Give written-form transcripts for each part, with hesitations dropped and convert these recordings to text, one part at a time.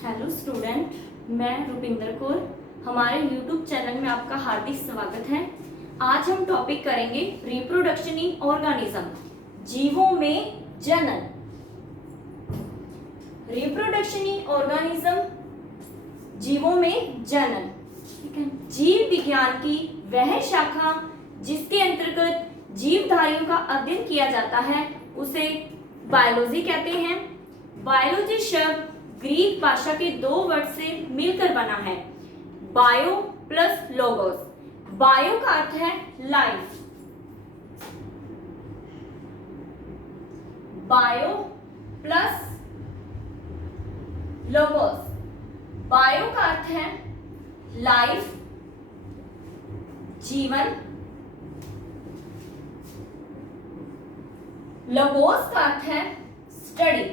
Hello student, मैं रुपिंदर कौर। हमारे YouTube channel में आपका हार्दिक स्वागत है। आज हम टॉपिक करेंगे रिप्रोडक्शन इन ऑर्गेनिज्म, जीवों में जनन। रिप्रोडक्शन इन ऑर्गेनिज्म, जीवों में जनन। ठीक है, जीव विज्ञान की वह शाखा जिसके अंतर्गत जीवधारियों का अध्ययन किया जाता है उसे बायोलॉजी कहते हैं। बायोलॉजी शब्द ग्रीक भाषा के दो वर्ड से मिलकर बना है, बायो प्लस लोगोस। बायो का अर्थ है life, bio plus logos. Bio का अर्थ है लाइफ, जीवन। लोगोस का अर्थ है स्टडी,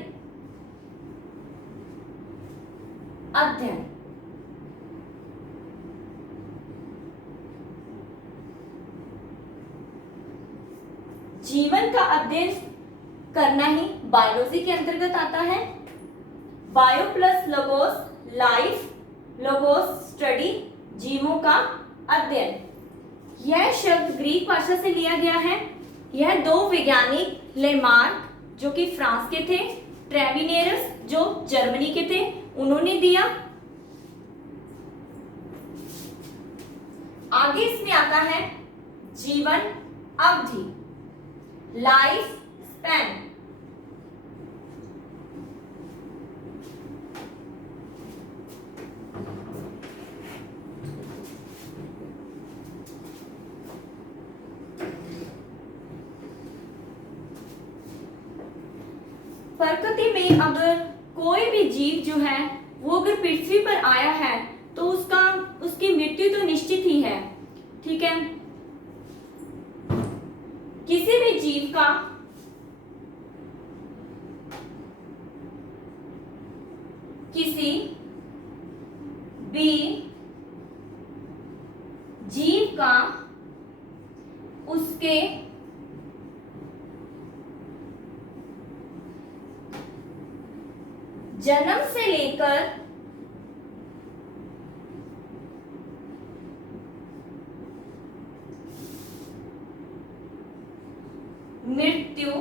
अध्ययन। जीवन का अध्ययन करना ही बायोलॉजी के अंतर्गत आता है। Bio plus logos life, logos study, जीवों का अध्ययन। यह शब्द ग्रीक भाषा से लिया गया है। यह दो वैज्ञानिक, लेमार्क जो कि फ्रांस के थे, ट्रेविनेरस जो जर्मनी के थे, उन्होंने दिया। आगे इसमें आता है जीवन अवधि, लाइफ स्पैन। प्रकृति में अगर कोई भी जीव जो है वो अगर पृथ्वी पर आया है तो उसकी मृत्यु तो निश्चित ही है। ठीक है, किसी भी जीव का उसके जन्म से लेकर मृत्यु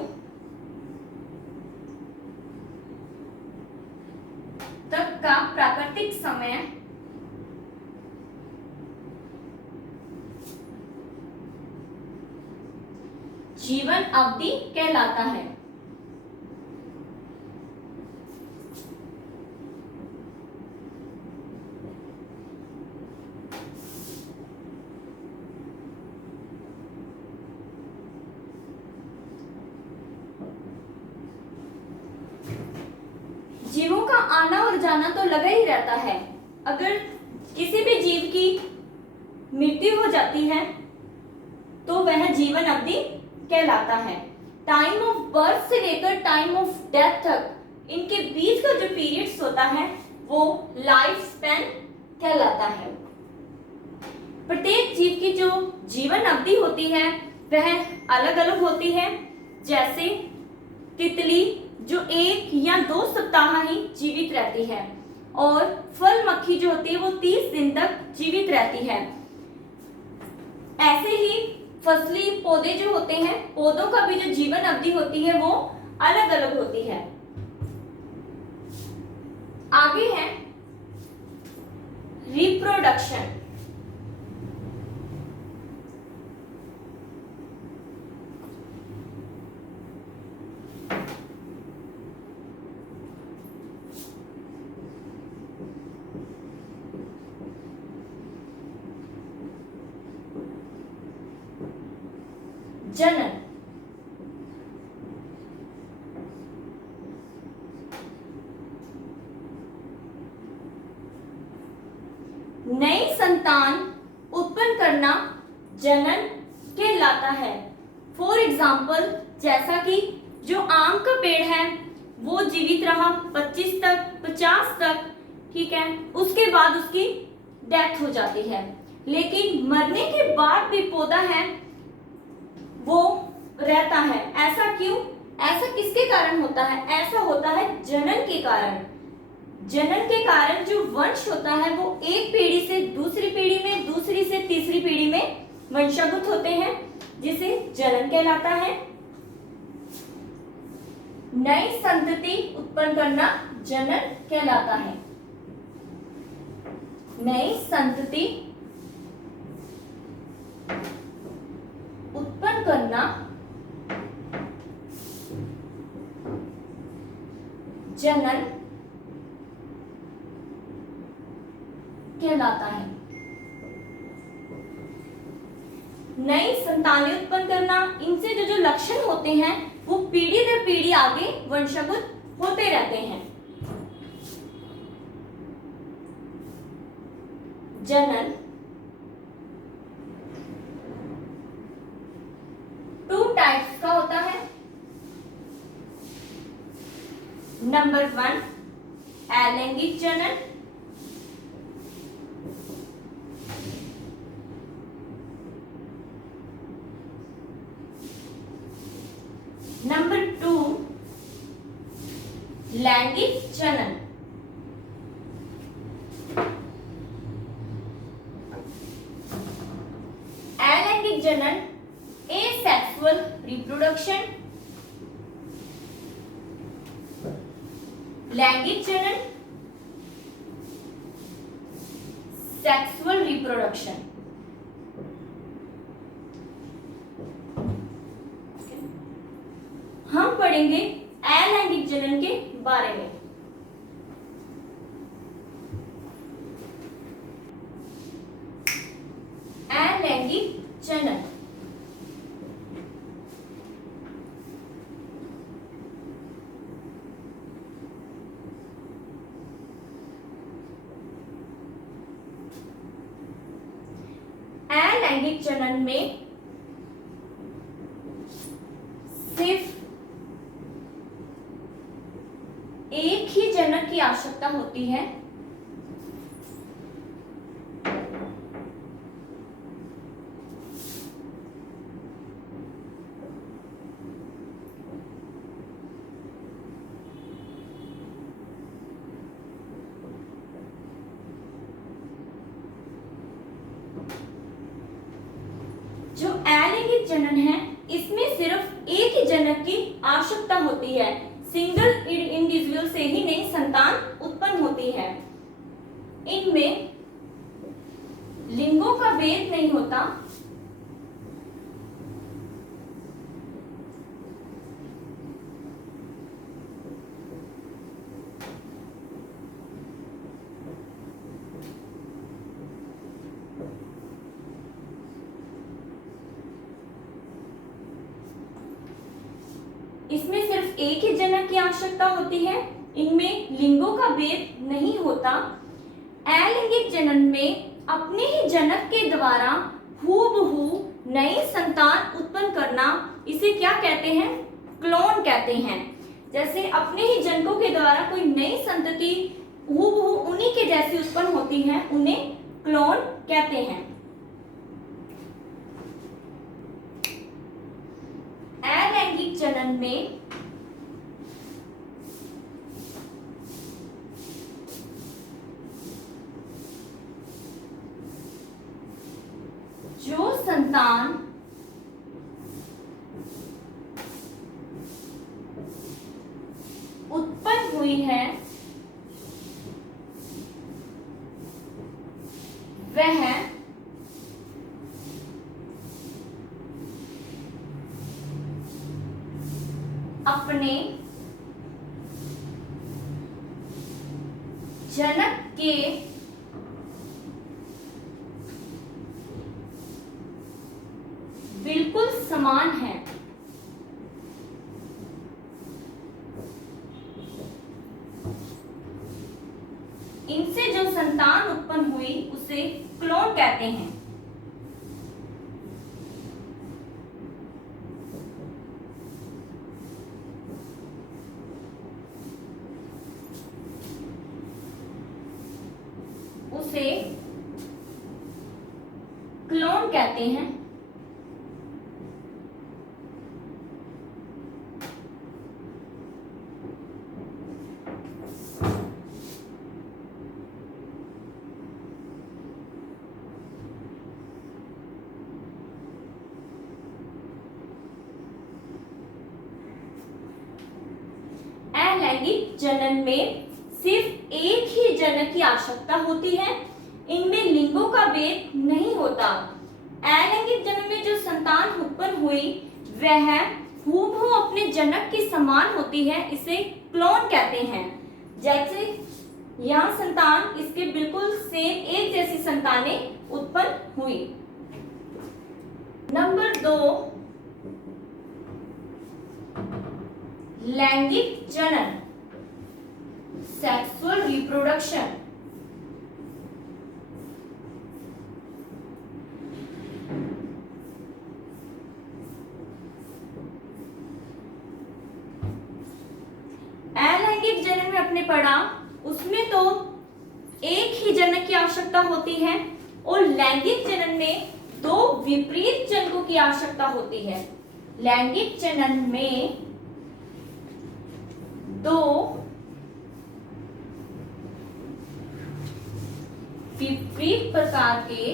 तक का प्राकृतिक समय जीवन अवधि कहलाता है। जीवों का आना और जाना तो लगा ही रहता है। अगर किसी भी जीव की मृत्यु हो जाती है तो वह जीवन अवधि कहलाता है। टाइम ऑफ बर्थ से लेकर टाइम ऑफ डेथ तक इनके बीच का जो पीरियड्स होता है वो लाइफ स्पैन कहलाता है। प्रत्येक जीव की जो जीवन अवधि होती है वह अलग अलग होती है। जैसे तितली जो 1 या 2 सप्ताह ही जीवित रहती है और फल मक्खी जो होती है वो 30 दिन तक जीवित रहती है। ऐसे ही फसली पौधे जो होते हैं, पौधों का भी जो जीवन अवधि होती है वो अलग अलग होती है। आगे है रिप्रोडक्शन। जनन। नई संतान उत्पन्न करना जनन कहलाता है। फॉर एग्जाम्पल, जैसा कि जो आम का पेड़ है वो जीवित रहा 25 तक 50 तक, ठीक है, उसके बाद उसकी डेथ हो जाती है, लेकिन मरने के बाद भी पौधा है वो रहता है। ऐसा क्यों? ऐसा किसके कारण होता है? ऐसा होता है जनन के कारण। जनन के कारण जो वंश होता है वो एक पीढ़ी से दूसरी पीढ़ी में, दूसरी से तीसरी पीढ़ी में वंशागत होते हैं, जिसे जनन कहलाता है। नई संतति उत्पन्न करना जनन कहलाता है। नई संतति उत्पन्न करना जनन कहलाता है। नई संतानें उत्पन्न करना, इनसे जो लक्षण होते हैं वो पीढ़ी दर पीढ़ी आगे वंशागत होते रहते हैं। जनन 2 टाइप्स का होता है। नंबर 1 अलैंगिक जनन, नंबर 2 लैंगिक जनन। अलैंगिक जनन एसेक्सुअल रिप्रोडक्शन, लैंगिक जनन सेक्सुअल रिप्रोडक्शन। हम पढ़ेंगे अलैंगिक जनन के बारे में। अलैंगिक जनन अलैंगिक जनन में सिर्फ एक ही जनक की आवश्यकता होती है। जो अलैंगिक जनन है इसमें सिर्फ एक ही जनक की आवश्यकता होती है। सिंगल इंडिविजुअल से ही नई संतान उत्पन्न होती है। इनमें लिंगों का भेद नहीं होता। इसमें सिर्फ एक ही जनक की आवश्यकता होती है। इनमें लिंगों का भेद नहीं होता। अलैंगिक जनन में अपने ही जनक के द्वारा हूबहू नई संतान उत्पन्न करना, इसे क्या कहते हैं? क्लोन कहते हैं। जैसे अपने ही जनकों के द्वारा कोई नई संतति हूबहू उन्हीं के जैसी उत्पन्न होती है, उन्हें क्लोन कहते हैं। अलैंगिक जनन में जो संतान उत्पन्न हुई है वह अपने जनक के बिल्कुल समान है। इनसे जो संतान उत्पन्न हुई उसे क्लोन कहते हैं। उसे क्लोन कहते हैं। जनन में सिर्फ एक ही जनक की आवश्यकता होती है। इनमें लिंगों का भेद नहीं होता। अलैंगिक जनन में जो संतान उत्पन्न हुई वह हूबहू अपने जनक के समान होती है, इसे क्लोन कहते हैं। जैसे यहाँ संतान इसके बिल्कुल सेम एक जैसी संतानें उत्पन्न हुई। नंबर 2, लैंगिक जनन, सेक्सुअल रिप्रोडक्शन। अलैंगिक जनन में अपने पढ़ा, उसमें तो एक ही जनक की आवश्यकता होती है और लैंगिक जनन में दो विपरीत जनकों की आवश्यकता होती है। लैंगिक जनन में दो विपरीत प्रकार के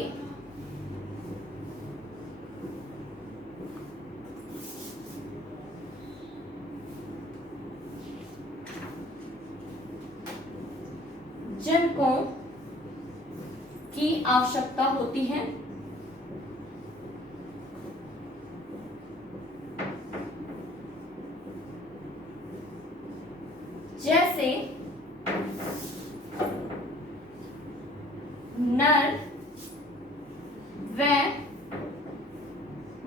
जनकों की आवश्यकता होती है। जैसे नर व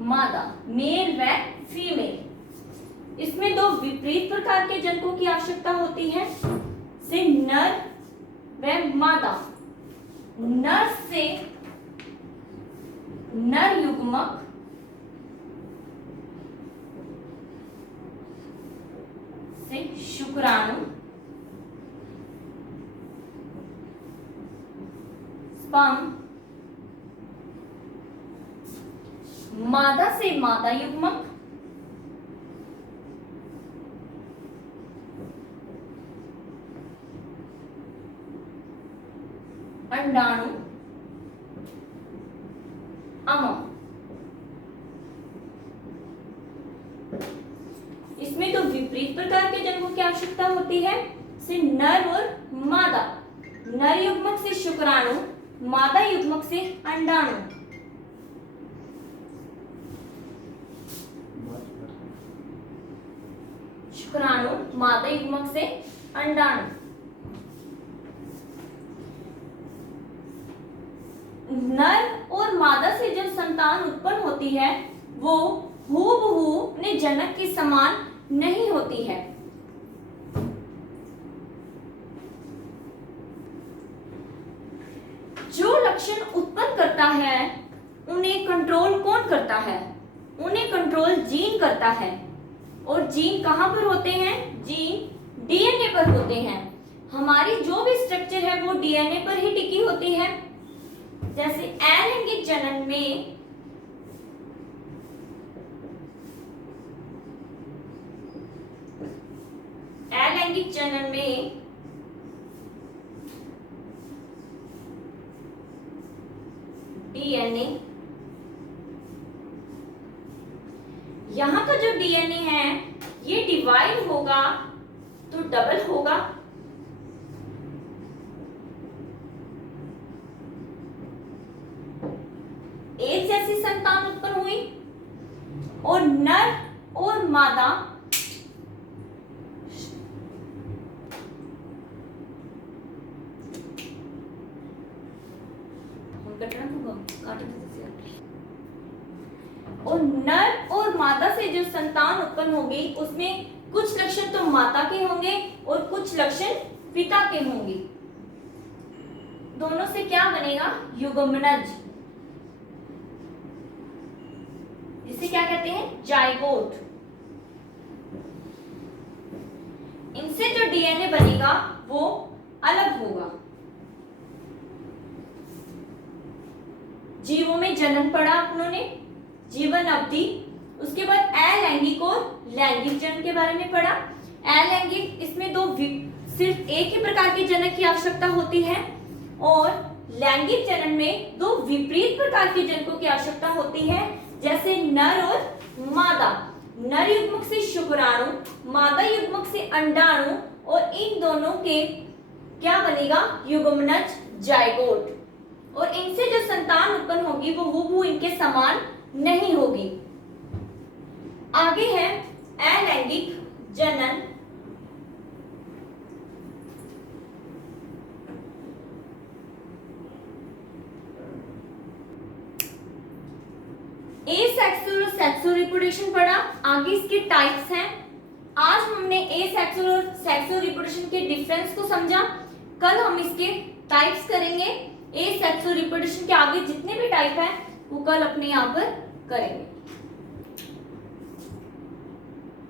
मादा, मेल व फीमेल। इसमें दो विपरीत प्रकार के जनकों की आवश्यकता होती है। से नर व मादा, नर से नर युग्मक, से शुक्राणु, स्पर्म, मादा से मादा युग्मक, अंडाणु, अमम। इसमें तो विपरीत प्रकार के जनकों की आवश्यकता होती है। से नर और मादा, नर युग्मक से शुक्राणु, मादा युग्मक से अंडाणु। शुक्राणु, मादा युग्मक से अंडाणु। नर और मादा से जब संतान उत्पन्न होती है वो हूबहू अपने जनक के समान नहीं होती है। जो लक्षण उत्पन्न करता है उन्हें कंट्रोल कौन करता है? उन्हें कंट्रोल जीन करता है। और जीन कहां पर होते हैं? जीन डीएनए पर होते हैं। हमारी जो भी स्ट्रक्चर है वो डीएनए पर ही टिकी होती है। जैसे अलैंगिक जनन में डीएनए, यहाँ का जो डीएनए है ये डिवाइड होगा तो डबल होगा। एक जैसी संतान उत्पन्न हुई और नर और मादा और नर और मादा से जो संतान उत्पन्न होगी उसमें कुछ लक्षण तो माता के होंगे और कुछ लक्षण पिता के होंगे। दोनों से क्या बनेगा? युग्मनज, जिसे क्या कहते हैं? जाइगोट। इनसे जो डीएनए बनेगा वो अलग होगा। जीवों में जन्म पढ़ा अपनों ने, जीवन अवधि, उसके बाद अलैंगिक और लैंगिक जनन के बारे में पढ़ा। अलैंगिक, इसमें सिर्फ एक ही प्रकार के जनक की आवश्यकता होती है और लैंगिक जनन में दो विपरीत प्रकार के जनकों की आवश्यकता होती है। जैसे नर और मादा, नर युग्मक से शुक्राणु, मादा युग्मक से अंडाणु और इन दोनों के क्या बनेगा, युग्मनज जायगोट, और इनसे जो संतान उत्पन्न होगी वो हूबहू इनके समान नहीं होगी। आगे है अलैंगिक जनन। एसेक्सुअल और सेक्सुअल रिप्रोडक्शन पढ़ा, आगे इसके टाइप्स हैं। आज हमने एसेक्सुअल और सेक्सुअल रिप्रोडक्शन के डिफरेंस को समझा, कल हम इसके टाइप्स करेंगे। एसेक्सुअल रिप्रोडक्शन के आगे जितने भी टाइप हैं वो कल अपने यहाँ पर करेंगे।